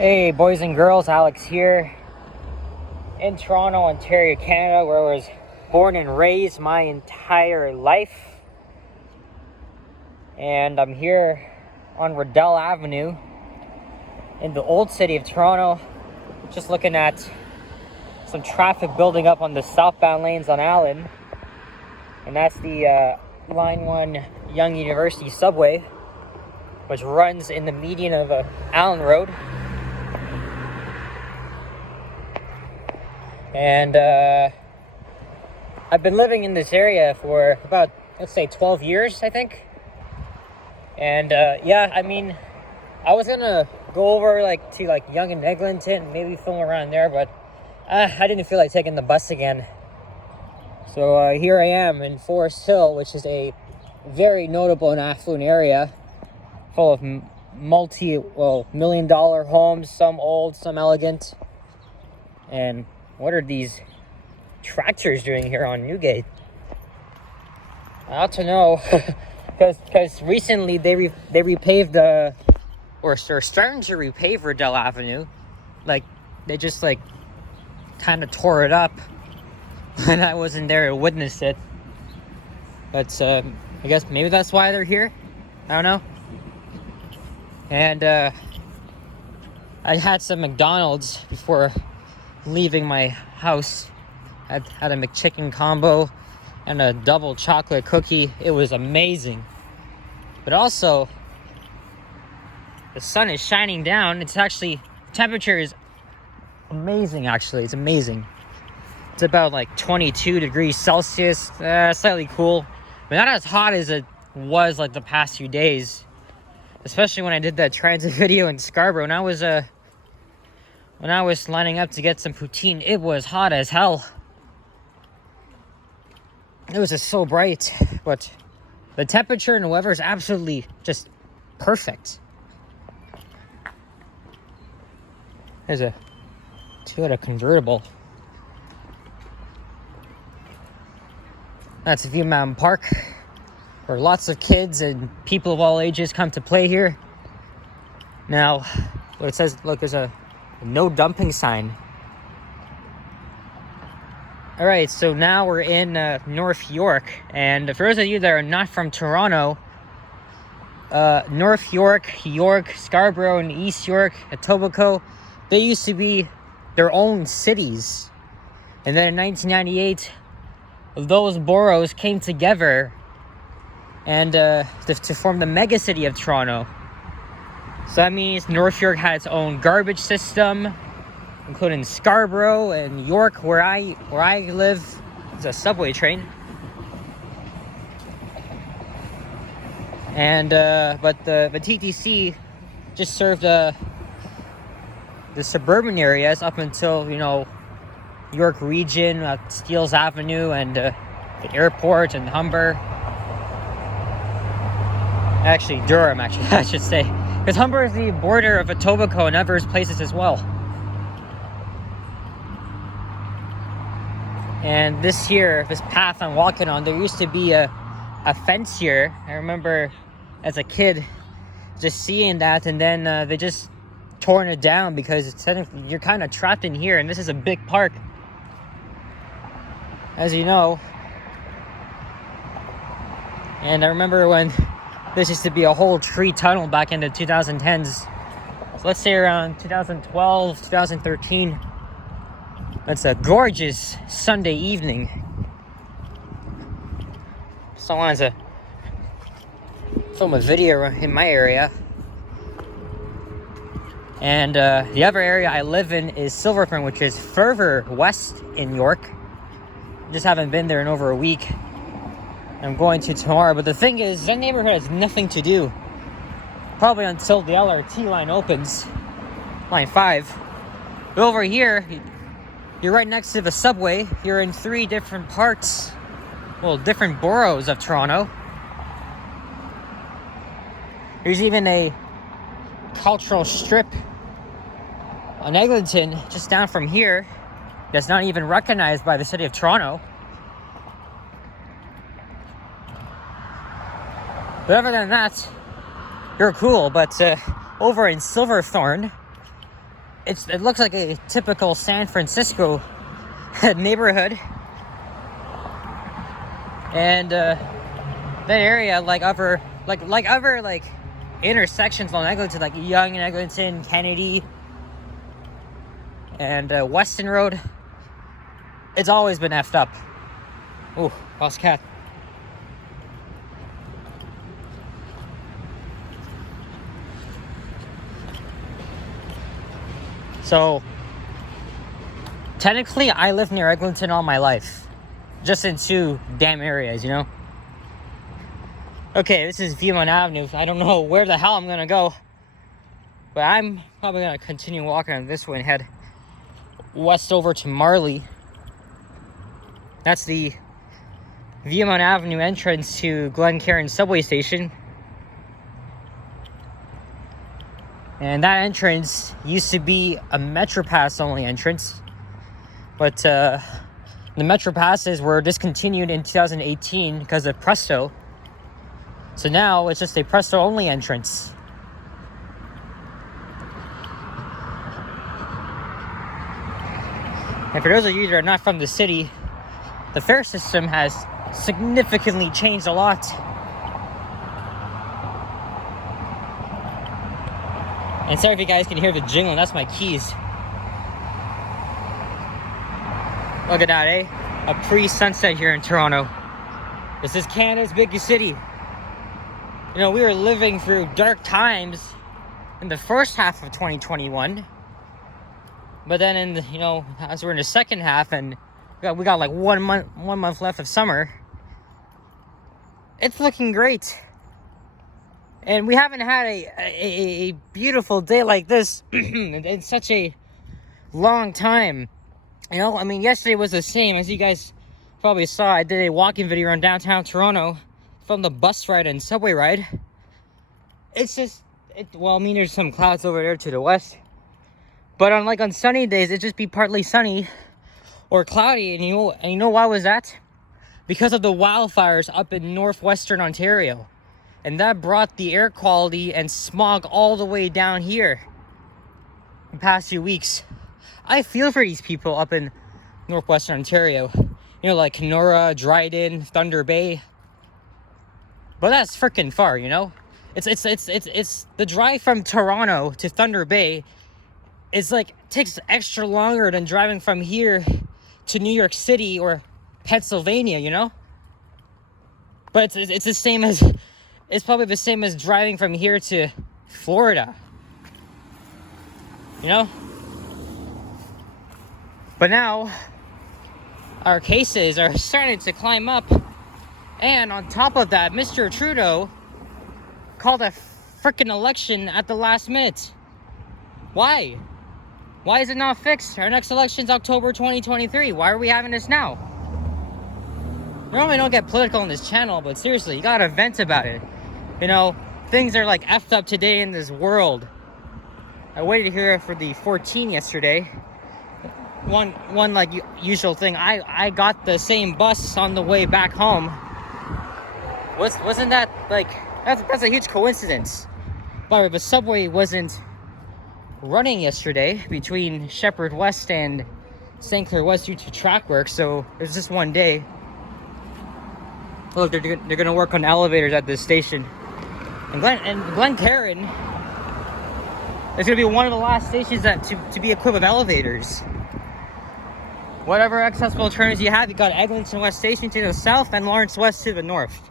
Hey boys and girls, Alex here in Toronto, Ontario, Canada, where I was born and raised my entire life. And I'm here on Riddell Avenue in the old city of Toronto, just looking at some traffic building up on the southbound lanes on Allen. And that's the Line 1 Yonge University subway, which runs in the median of Allen Road. And I've been living in this area for about, let's say, 12 years, I think. And yeah, I mean, I was gonna go over to Yonge and Eglinton, maybe film around there, but I didn't feel like taking the bus again. So here I am in Forest Hill, which is a very notable and affluent area full of million-dollar homes, some old, some elegant. And what are these tractors doing here on Newgate? I ought to know, because recently they repaved or are starting to repave Riddell Avenue. They just kind of tore it up, and I wasn't there to witness it. But I guess maybe that's why they're here. I don't know. And I had some McDonald's before leaving my house. I had a McChicken combo and a double chocolate cookie. It was amazing. But also, the sun is shining down. It's actually, temperature is amazing, actually. It's amazing. It's about 22 degrees Celsius, slightly cool, but not as hot as it was the past few days. Especially when I did that transit video in Scarborough. When I was lining up to get some poutine, it was hot as hell. It was just so bright, but the temperature and the weather is absolutely just perfect. There's a Toyota convertible. That's View Mountain Park, where lots of kids and people of all ages come to play here. Now, what it says, look, there's a no dumping sign. All right, so now we're in North York, and for those of you that are not from Toronto, North York, York, Scarborough, and East York, Etobicoke, they used to be their own cities. And then in 1998, those boroughs came together and to form the mega city of Toronto. So that means North York had its own garbage system, including Scarborough and York, where I live. It's a subway train. And but the TTC just served the suburban areas up until York Region, Steeles Avenue, and the airport and Humber. Actually, Durham, I should say. Because Humber is the border of Etobicoke and other places as well. And this path I'm walking on, there used to be a fence here. I remember as a kid just seeing that, and then they just torn it down because you're kind of trapped in here, and this is a big park, as you know. And I remember when this used to be a whole tree tunnel back in the 2010s. So let's say around 2012, 2013. It's a gorgeous Sunday evening. So I wanted to film a video in my area. And the other area I live in is Silverfern, which is further west in York. Just haven't been there in over a week. I'm going to tomorrow, but the thing is, that neighborhood has nothing to do. Probably until the LRT line opens, line 5. But over here, you're right next to the subway. You're in 3 different parts, different boroughs of Toronto. There's even a cultural strip on Eglinton, just down from here, that's not even recognized by the city of Toronto. But other than that, you're cool. But over in Silverthorne, it looks like a typical San Francisco neighborhood. And that area, like other intersections along Eglinton, like Yonge and Eglinton, Kennedy, and Weston Road, it's always been effed up. Ooh, lost cat. So technically, I lived near Eglinton all my life, just in two damn areas, you know. Okay, this is Viewmont Avenue. I don't know where the hell I'm gonna go, but I'm probably gonna continue walking on this way and head west over to Marley. That's the Viewmont Avenue entrance to Glencairn subway station. And that entrance used to be a MetroPass only entrance, but the MetroPasses were discontinued in 2018 because of Presto. So now it's just a Presto only entrance. And for those of you that are not from the city, the fare system has significantly changed a lot. And sorry if you guys can hear the jingling, that's my keys. Look at that, eh? A pre-sunset here in Toronto. This is Canada's biggest city. You know, we were living through dark times in the first half of 2021. But then in the, you know, as we're in the second half and we got like one month left of summer, it's looking great. And we haven't had a beautiful day like this in such a long time. You know, I mean, yesterday was the same. As you guys probably saw, I did a walking video around downtown Toronto from the bus ride and subway ride. It's just, well, I mean, there's some clouds over there to the west. But on sunny days, it'd just be partly sunny or cloudy. And you know why was that? Because of the wildfires up in northwestern Ontario. And that brought the air quality and smog all the way down here in the past few weeks. I feel for these people up in northwestern Ontario. You know, like Kenora, Dryden, Thunder Bay. But that's freaking far, you know? It's the drive from Toronto to Thunder Bay is like, takes extra longer than driving from here to New York City or Pennsylvania, you know? But it's the same as, it's probably the same as driving from here to Florida, you know? But now, our cases are starting to climb up. And on top of that, Mr. Trudeau called a freaking election at the last minute. Why? Why is it not fixed? Our next election's October 2023. Why are we having this now? Normally I don't get political on this channel, but seriously, you gotta vent about it. You know, things are like effed up today in this world. I waited here for the 14 yesterday. One like usual thing. I got the same bus on the way back home. Wasn't that like, that's a huge coincidence. By the way, the subway wasn't running yesterday between Shepherd West and St. Clair West due to track work, so it was just one day. Look, they're gonna work on elevators at this station. And Glencairn is gonna be one of the last stations that to be equipped with elevators. Whatever accessible alternatives you have, you got Eglinton West Station to the south and Lawrence West to the north.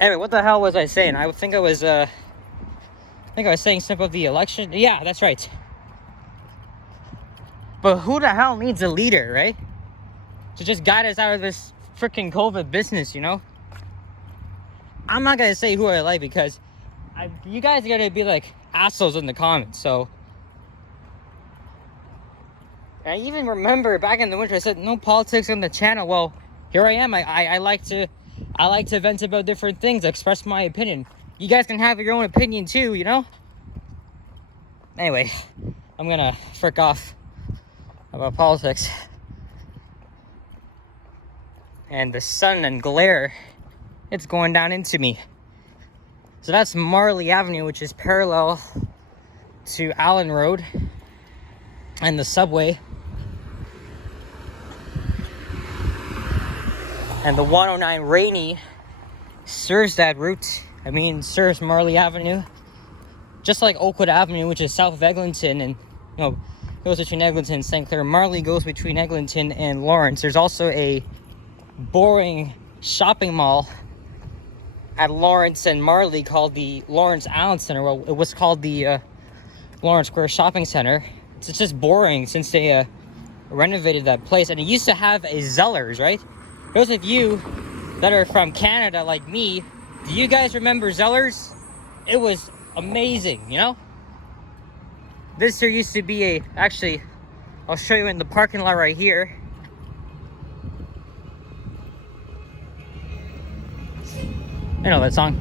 Anyway, what the hell was I saying? I think I was saying something about the election. Yeah, that's right. But who the hell needs a leader, right? To just guide us out of this freaking COVID business, you know? I'm not gonna say who I like because you guys are gonna be like assholes in the comments, so. I even remember back in the winter I said no politics on the channel. Well, here I am. I like to vent about different things, express my opinion. You guys can have your own opinion too, you know? Anyway, I'm gonna frick off about politics. And the sun and glare, it's going down into me. So that's Marley Avenue, which is parallel to Allen Road and the subway. And the 109 Rainy serves that route. I mean, serves Marley Avenue. Just like Oakwood Avenue, which is south of Eglinton, and goes between Eglinton and St. Clair. Marley goes between Eglinton and Lawrence. There's also a boring shopping mall at Lawrence and Marley called the Lawrence Allen Center. Well, it was called the Lawrence Square Shopping Center. It's just boring since they renovated that place. And it used to have a Zellers, right? Those of you that are from Canada like me, do you guys remember Zellers? It was amazing, you know? This here used to be actually, I'll show you in the parking lot right here. I know that song.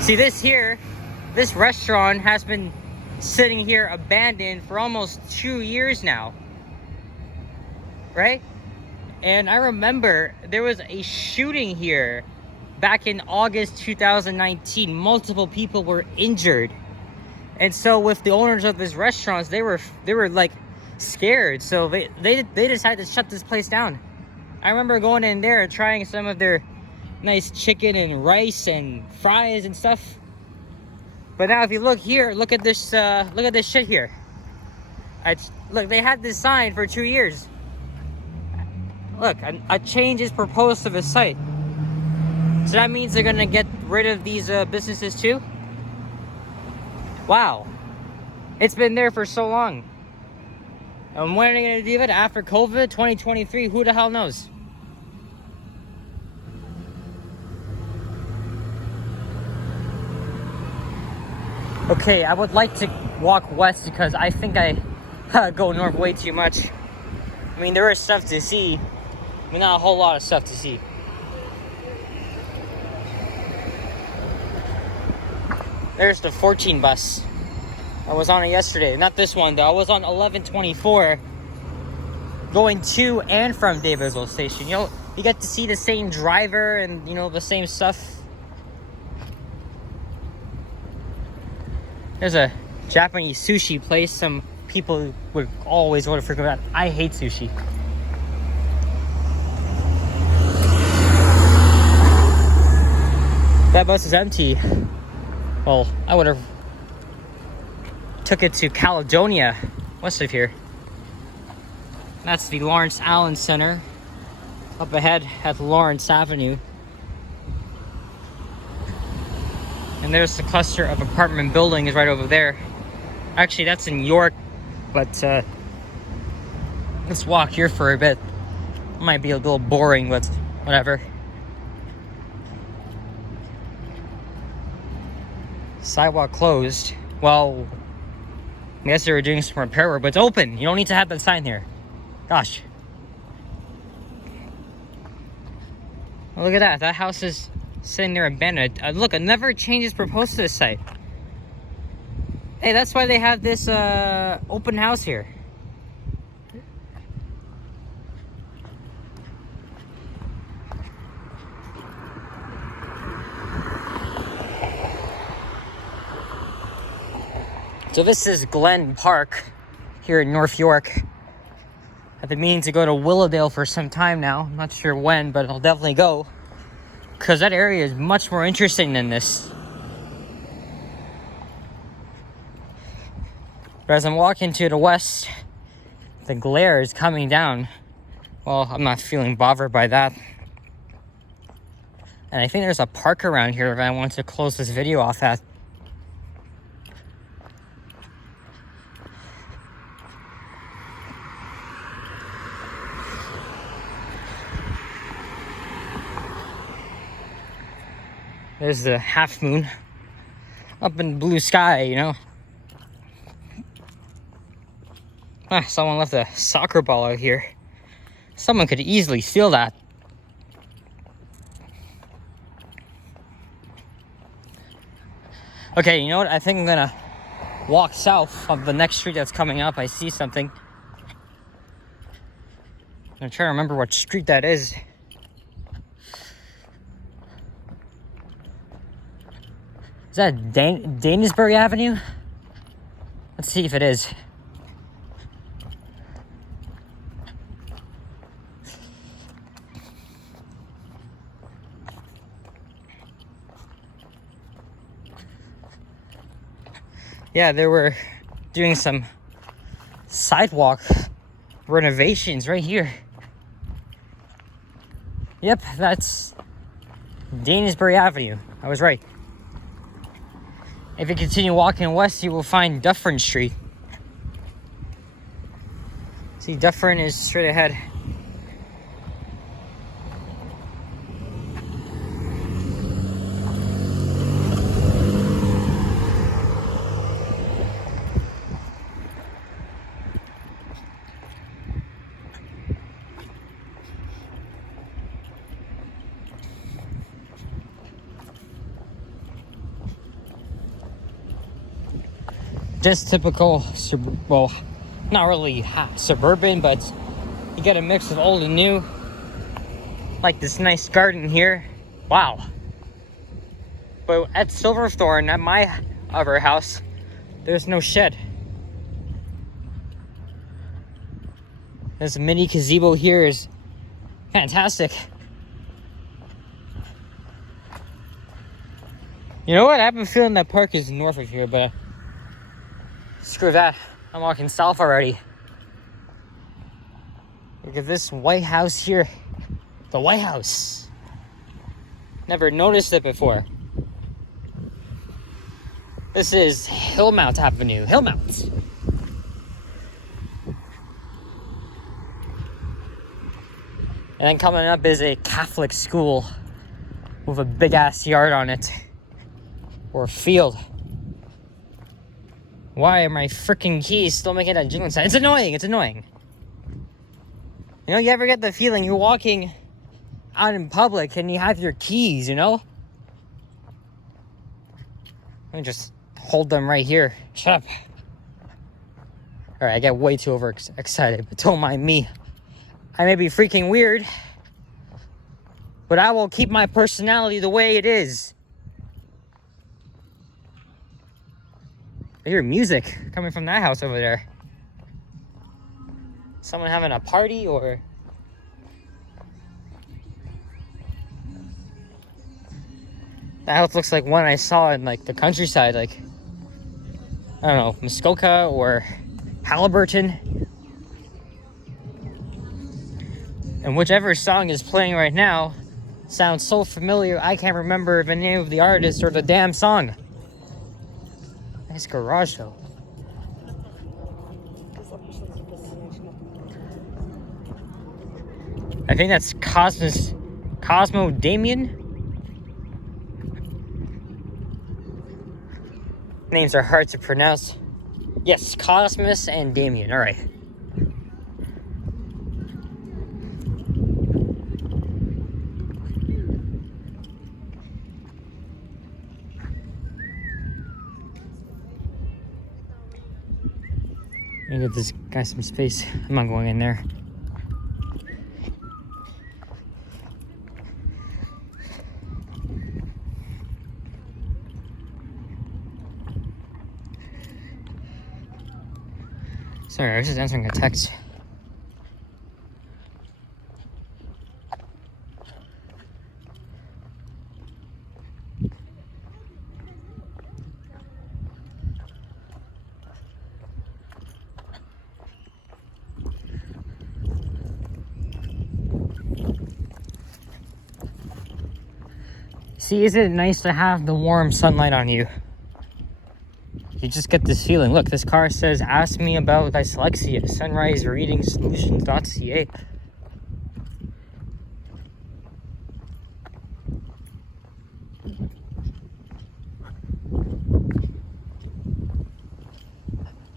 See, this restaurant has been sitting here abandoned for almost 2 years now, right? And I remember there was a shooting here back in August 2019. Multiple people were injured. And so with the owners of these restaurants, they were like scared. So they decided to shut this place down. I remember going in there and trying some of their nice chicken and rice and fries and stuff. But now if you look here, look at this shit here. Look, they had this sign for 2 years. Look, a change is proposed to the site. So that means they're gonna get rid of these businesses too? Wow. It's been there for so long. And when are they gonna do it? After COVID, 2023? Who the hell knows? Okay, I would like to walk west because I think I go north way too much. I mean, there is stuff to see. I mean, not a whole lot of stuff to see. There's the 14 bus. I was on it yesterday. Not this one, though. I was on 1124 going to and from Davisville Station. You get to see the same driver and, the same stuff. There's a Japanese sushi place. Some people would always want to freak about. I hate sushi. That bus is empty. Well, I would have took it to Caledonia, west of here. That's the Lawrence Allen Center. Up ahead at Lawrence Avenue. And there's the cluster of apartment buildings right over there. Actually, that's in York, but let's walk here for a bit. It might be a little boring, but whatever. Sidewalk closed. Well, I guess they were doing some repair work, but it's open. You don't need to have that sign here. Gosh. Well, look at that. That house is sitting there abandoned. Look, another change is proposed to this site. Hey, that's why they have this open house here. So this is Glen Park here in North York. I've been meaning to go to Willowdale for some time now. I'm not sure when, but I'll definitely go. Because that area is much more interesting than this. But as I'm walking to the west, the glare is coming down. Well, I'm not feeling bothered by that. And I think there's a park around here that I want to close this video off at. There's the half moon up in the blue sky, Someone left a soccer ball out here. Someone could easily steal that. Okay, you know what? I think I'm gonna walk south of the next street that's coming up. I see something. I'm gonna try to remember what street that is. Is that Danesbury Avenue? Let's see if it is. Yeah, they were doing some sidewalk renovations right here. Yep, that's Danesbury Avenue. I was right. If you continue walking west, you will find Dufferin Street. See, Dufferin is straight ahead. Just typical, well, not really suburban, but you get a mix of old and new. Like this nice garden here. Wow. But at Silverthorne, at my other house, there's no shed. This mini gazebo here is fantastic. You know what? I have a feeling that park is north of here, but screw that. I'm walking south already. Look at this White House here. The White House. Never noticed it before. This is Hillmount Avenue. Hillmount. And then coming up is a Catholic school with a big ass yard on it. Or field. Why are my freaking keys still making that jingling sound? It's annoying, it's annoying. You know, you ever get the feeling you're walking out in public and you have your keys, you know? Let me just hold them right here. Shut up. Alright, I get way too overexcited, but don't mind me. I may be freaking weird, but I will keep my personality the way it is. I hear music coming from that house over there. Someone having a party or... That house looks like one I saw in like the countryside, like, I don't know, Muskoka or Halliburton. And whichever song is playing right now sounds so familiar I can't remember the name of the artist or the damn song. Nice garage though. I think that's Cosmo Damien. Names are hard to pronounce. Yes, Cosmos and Damien. All right. Let me give this guy some space. I'm not going in there. Sorry, I was just answering a text. See, isn't it nice to have the warm sunlight on you? You just get this feeling. Look, this car says, ask me about dyslexia, sunrisereadingsolutions.ca.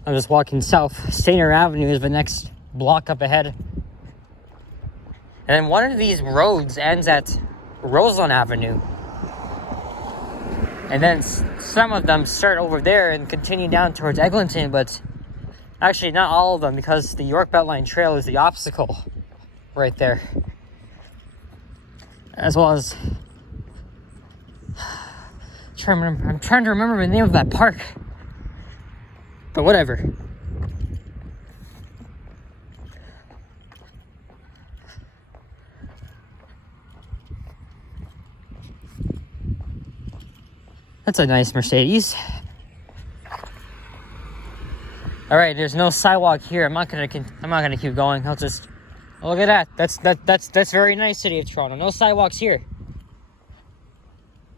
I'm just walking south. Stainer Avenue is the next block up ahead. And then one of these roads ends at Roseland Avenue. And then some of them start over there and continue down towards Eglinton, but actually not all of them, because the York Beltline Trail is the obstacle right there. I'm trying to remember the name of that park. But whatever. That's a nice Mercedes. All right, there's no sidewalk here. I'm not gonna keep going. I'll just look at that. That's very nice, City of Toronto. No sidewalks here.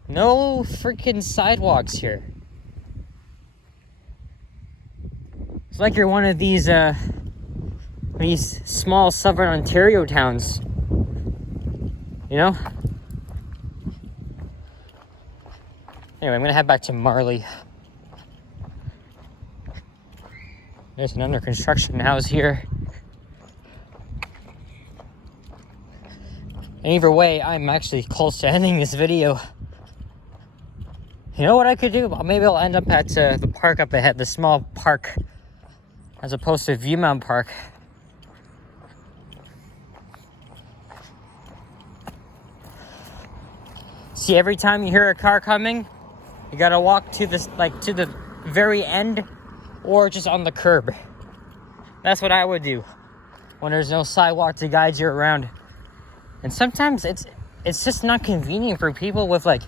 No freaking sidewalks here. It's like you're one of these small southern Ontario towns. You know? Anyway, I'm gonna head back to Marley. There's an under construction house here. And either way, I'm actually close to ending this video. You know what I could do? Maybe I'll end up at the park up ahead, the small park, as opposed to Viewmount Park. See, every time you hear a car coming, you gotta walk to this, like, to the very end, or just on the curb. That's what I would do when there's no sidewalk to guide you around. And sometimes it's just not convenient for people with like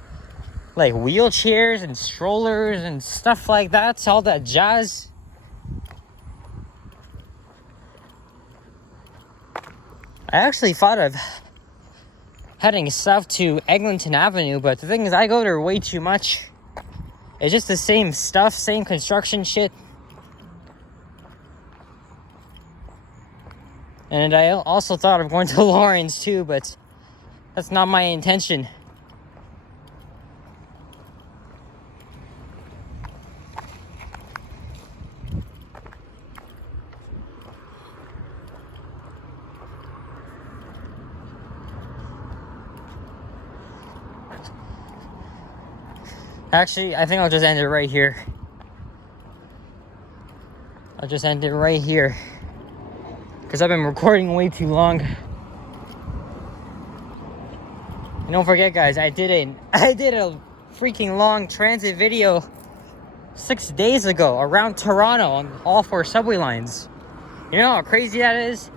wheelchairs and strollers and stuff like that. All that jazz. I actually thought of heading south to Eglinton Avenue, but the thing is, I go there way too much. It's just the same stuff, same construction shit. And I also thought of going to Lawrence too, but that's not my intention. Actually, I think I'll just end it right here. I'll just end it right here, because I've been recording way too long. And don't forget, guys, I did a freaking long transit video 6 days ago around Toronto on all 4 subway lines. You know how crazy that is?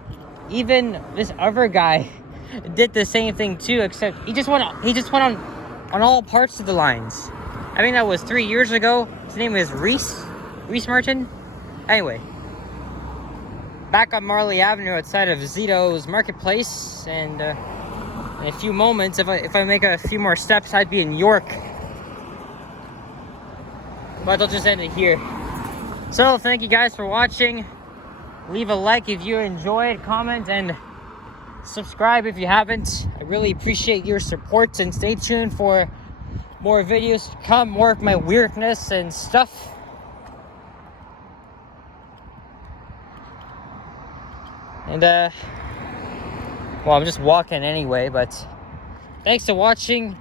Even this other guy did the same thing too, except he just went on all parts of the lines. I think that was 3 years ago. His name is Reese Martin. Anyway, back on Marley Avenue outside of Zito's Marketplace, and in a few moments, if I make a few more steps, I'd be in York. But I'll just end it here. So thank you guys for watching. Leave a like if you enjoyed, comment, and subscribe if you haven't. I really appreciate your support, and stay tuned for more videos to come, more of my weirdness and stuff. And well, I'm just walking anyway, but thanks for watching,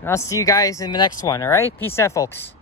and I'll see you guys in the next one. All right, peace out, folks.